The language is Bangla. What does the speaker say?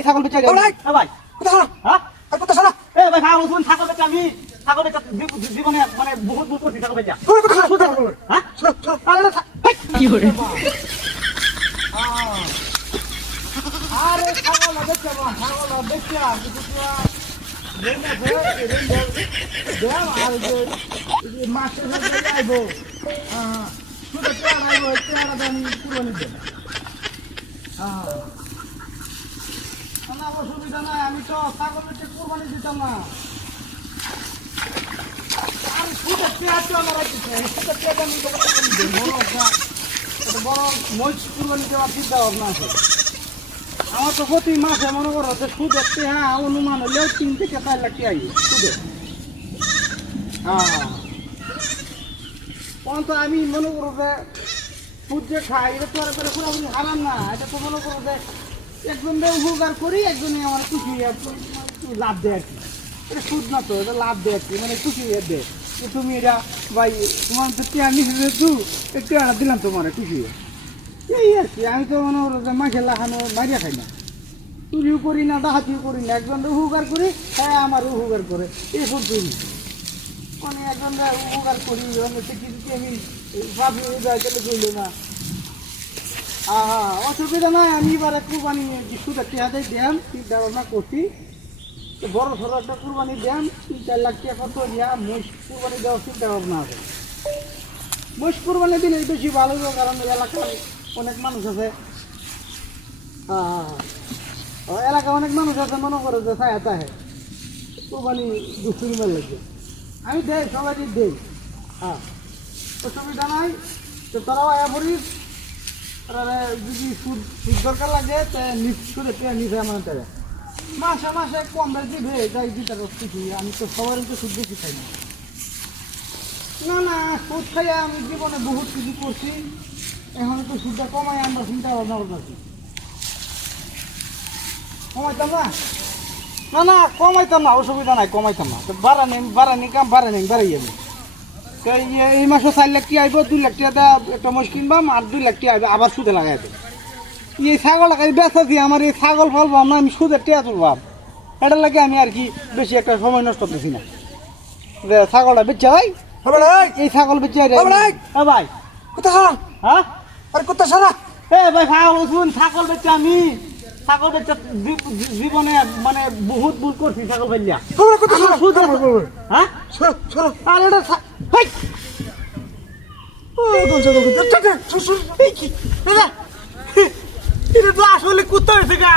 এই ছাগল বেচা ভাই ভাই কোথা সারা হ্যাঁ আর কোথা সারা এ ভাই খাওয়া শুন ছাগল বেচা আমি ছাগল বেচা জীবনে মানে বহুত বহুত করছি ছাগল বেচা কোথা সারা হ্যাঁ শোনো শোনো আরে কি করে আরে ছাগল বেচা বা ছাগল বেচা কিছু রেন্ডা ফেরে রেন্ডা দেও আর যে মাছের সাথে আইবো হ্যাঁ শুধু পেয়ার আইবো পেয়ার দামি পুরো নিবে হ্যাঁ না অসুবিধা নাই আমি তো ছাগলকে কুরবানি দিতাম না আমি শুধু পেয়ার তো আমার রাখতেছে শুধু পেয়ার আমি বড় একটা বড় মহিষ কুরবানি দেওয়ার চিন্তা ভাবনা আছে আমার তো প্রতি মাসে মনে করো যে সুদ একটি হ্যাঁ অনুমান হলেও 3 থেকে 4 লাখ টাকা সুদে হ্যাঁ তো আমি মনে করো যে সুদ যে খাই এটা তো আর করে পুরোপুরি হারাম না এটা তো মনে করো যে একজনকে উপকার করি একজনে আমার খুশি একটু লাভ দেয় আর কি এটা সুদ না তো এটা লাভ দেয় আর কি মানে খুশি দেয় তুমি এটা ভাই তোমার তো টিয়া নিচে যেহেতু একটু দিলাম তোমার খুশি এই আর কি আমি তো মনে করো যে মাসে লাখানো বাইরে খাই না চুরিও করি না ডাহাতিও করি না একজন উপকার করি হ্যাঁ আমার উপকার করে এই সব করি মানে একজন উপকার করি কিছু আমি ভাবি তাহলে করল না অসুবিধা নাই আমি এবারে কুরবানি কিছুটা টেহাতে দেন চিন্তা ভাবনা করছি তো বড় সড়ো একটা কুরবানি দেন 3-4 লাখ টাকা কত দিয়া মোষ কুরবানি দেওয়ার চিন্তা ভাবনা আছে মোষ কুরবানি দিলে বেশি ভালো হবে কারণ এলাকায় অনেক মানুষ আছে এলাকায় অনেক মানুষ আছে মনে করে যে ছায়া তাহে কুরবানি দুষ্টুরি মার লাগবে আমি দেই সবাই দেই হ্যাঁ অসুবিধা নাই তো তোরাও আয়া পড়িস যদি সুদ দরকার লাগে সুদে পেয়ে নিতে আমার তারা মাসে মাসে কম বেশ দিবে যাই দিতে কিছু আমি তো সবারই তো সুদ বেশি খাই না না সুদ খাইয়া আমি জীবনে বহুত কিছু করছি এখন তো সুদটা কমাই আমরা চিন্তা ভাবনা করছি কমাইতাম না না না কমাইতাম না অসুবিধা নাই কমাইতাম না তো বাড়ানি কাম বাড়াই আমি এই মাসে 4 লাখ টাকা আইব 2 লাখ টাকা একটা মোষ কিনবাম আর 2 লাখ টাকা আইব আবার সুদে লাগাই দেব এই ছাগল বেচাছি আমার এই ছাগল ফলবাম না আমি সুদের টাকা তুলবাম এটার লাগে আমি আর কি বেশি একটা সময় নষ্ট করতেছি না ছাগলটা বেচা ভাই এই ছাগল বেচা ভাই কোথা সারা হ্যাঁ আরে কোথা সারা এ ভাই শুন ছাগল বেচা আমি ছাগল বেচা জীবনে মানে বহুত ভুল করছি ছাগল বেচা কোথা সারা হ্যাঁ সরো সরো আর এটা এটা তো আসলে কুত্তা হয়েছে গা